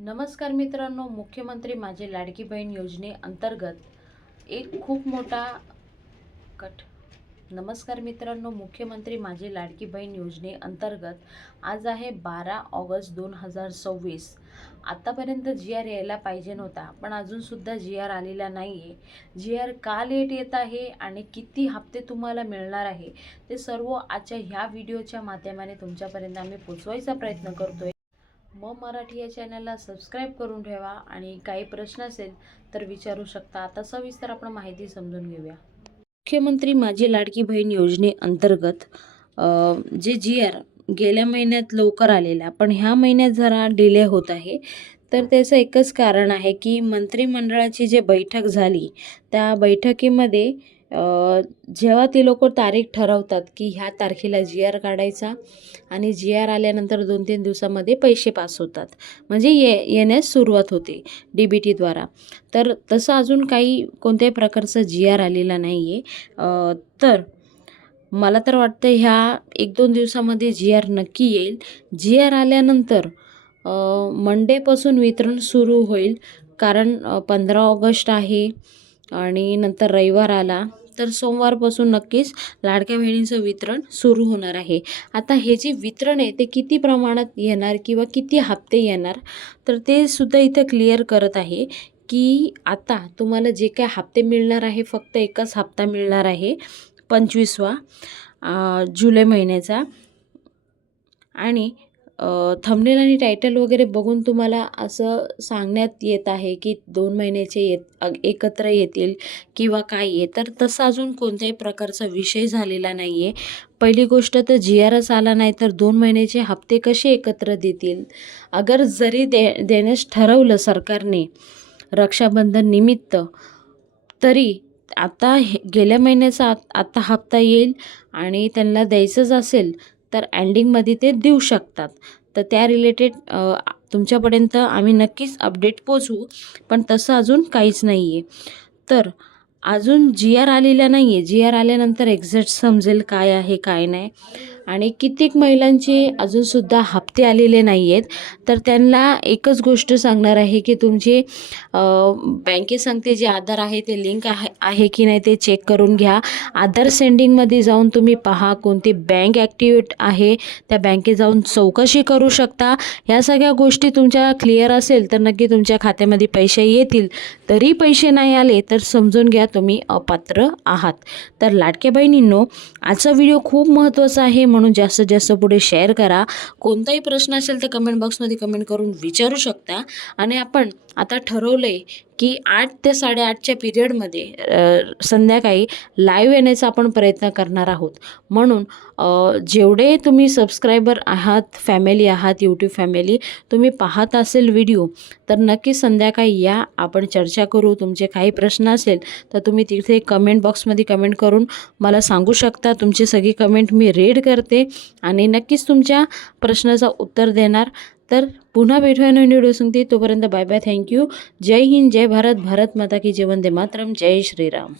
नमस्कार मित्रांनो, मुख्यमंत्री माझी लाडकी बहीण योजनेअंतर्गत एक खूप मोठा कट नमस्कार मित्रांनो, मुख्यमंत्री माझी लाडकी बहीण योजनेअंतर्गत आज आहे 12 ऑगस्ट 2026. आतापर्यंत जी आर यायला पाहिजे नव्हता, पण अजूनसुद्धा जी आर आलेला नाही आहे. जी आर का लेट येत आहे आणि किती हप्ते तुम्हाला मिळणार आहे ते सर्व आजच्या ह्या व्हिडिओच्या माध्यमाने तुमच्यापर्यंत आम्ही पोचवायचा प्रयत्न करतोय. मराठी या चॅनलला सबस्क्राईब करून ठेवा आणि काही प्रश्न असेल तर विचारू शकता. आता सविस्तर आपण माहिती समजून घेऊया. मुख्यमंत्री माझी लाडकी बहीण योजनेअंतर्गत जे जी आर गेल्या महिन्यात लवकर आलेला पण ह्या महिन्यात जरा डिले होत आहे. तर त्याचं एकच कारण आहे की मंत्रिमंडळाची जी बैठक झाली त्या बैठकीमध्ये जेव्हा ती लोक तारीख ठरवतात की ह्या तारखेला जी आर काढायचा आणि जी आर आल्यानंतर 2-3 दिवसामध्ये पैसे पास होतात, म्हणजे येण्यास सुरुवात होते DBTद्वारा. तर तसं अजून काही कोणत्याही प्रकारचा जी आर आलेला नाही आहे. तर मला तर वाटतं ह्या 1-2 दिवसामध्ये जी आर नक्की येईल. जी आर आल्यानंतर मंडेपासून वितरण सुरू होईल, कारण 15 ऑगस्ट आहे आणि नंतर रविवार आला तर सोमवारपासून नक्कीच लाडक्या बहिणींचं वितरण सुरू होणार आहे. आता हे जे वितरण आहे ते किती प्रमाणात येणार किंवा किती हप्ते येणार, तर ते सुद्धा इथं क्लिअर करत आहे की आता तुम्हाला जे काय हप्ते मिळणार आहे फक्त एकच हप्ता मिळणार आहे 25वा जुलै महिन्याचा. आणि थंबनेल आणि टायटल वगैरे बघून तुम्हाला असं सांगण्यात येत आहे की 2 महिन्याचे एकत्र येतील किंवा काय आहे, तर तसं अजून कोणत्याही प्रकारचा विषय झालेला नाही आहे. पहिली गोष्ट तर जी आरच आला नाही तर 2 महिन्याचे हप्ते कसे एकत्र देतील. अगर जरी देण्यास ठरवलं सरकारने रक्षाबंधन निमित्त, तरी आता गेल्या महिन्याचा आता हप्ता येईल आणि त्यांना द्यायचंच असेल तर एंडिंगमध्ये ते देऊ शकतात. तर त्या रिलेटेड तुमच्यापर्यंत आम्ही नक्कीच अपडेट पोचवू, पण तसं अजून काहीच नाही आहे. तर अजून जी आर आलेला नाही आहे. जी आर आल्यानंतर एक्झॅक्ट समजेल काय आहे काय नाही. आणि कित्येक महिलांचे अजूनसुद्धा हप्ते आलेले नाही आहेत, तर त्यांना एकच गोष्ट सांगणार आहे की तुमचे बँकेसंगते जे आधार आहे ते लिंक आहे की नाही ते चेक करून घ्या. आधार सेंडिंगमध्ये जाऊन तुम्ही पहा कोणती बँक ॲक्टिवेट आहे, त्या बँकेत जाऊन चौकशी करू शकता. ह्या सगळ्या गोष्टी तुमच्या क्लिअर असेल तर नक्की तुमच्या खात्यामध्ये पैसे येतील. तरी पैसे नाही आले तर समजून घ्या तुम्ही अपात्र आहात. तर लाडक्या बहिणींनो, आजचा व्हिडिओ खूप महत्त्वाचा आहे, म्हणून जास्तीत जास्त पुढे शेअर करा. कोणताही प्रश्न असेल तर कमेंट बॉक्समध्ये कमेंट करून विचारू शकता. आणि आपण आता ठरवलं आहे की 8 ते 8:30च्या पिरियडमध्ये संध्याकाळी लाईव्ह येण्याचा आपण प्रयत्न करणार आहोत. म्हणून जेवढे तुम्ही सबस्क्रायबर आहात, फॅमिली आहात, यूट्यूब फॅमिली, तुम्ही पाहत असेल व्हिडिओ, तर नक्की संध्याकाळी या, आपण चर्चा करू. तुमचे काही प्रश्न असेल तर तुम्ही तिथे कमेंट बॉक्समध्ये कमेंट करून मला सांगू शकता. तुमची सगळी कमेंट मी रीड करते आणि नक्कीच तुमच्या प्रश्नाचं उत्तर देणार. तर पुन्हा भेटूया नवीन व्हिडिओ सांगते. तोपर्यंत बाय बाय, थँक्यू. जय हिंद, जय भारत, भारत माता की जय, वंदे मातरम, जय श्रीराम.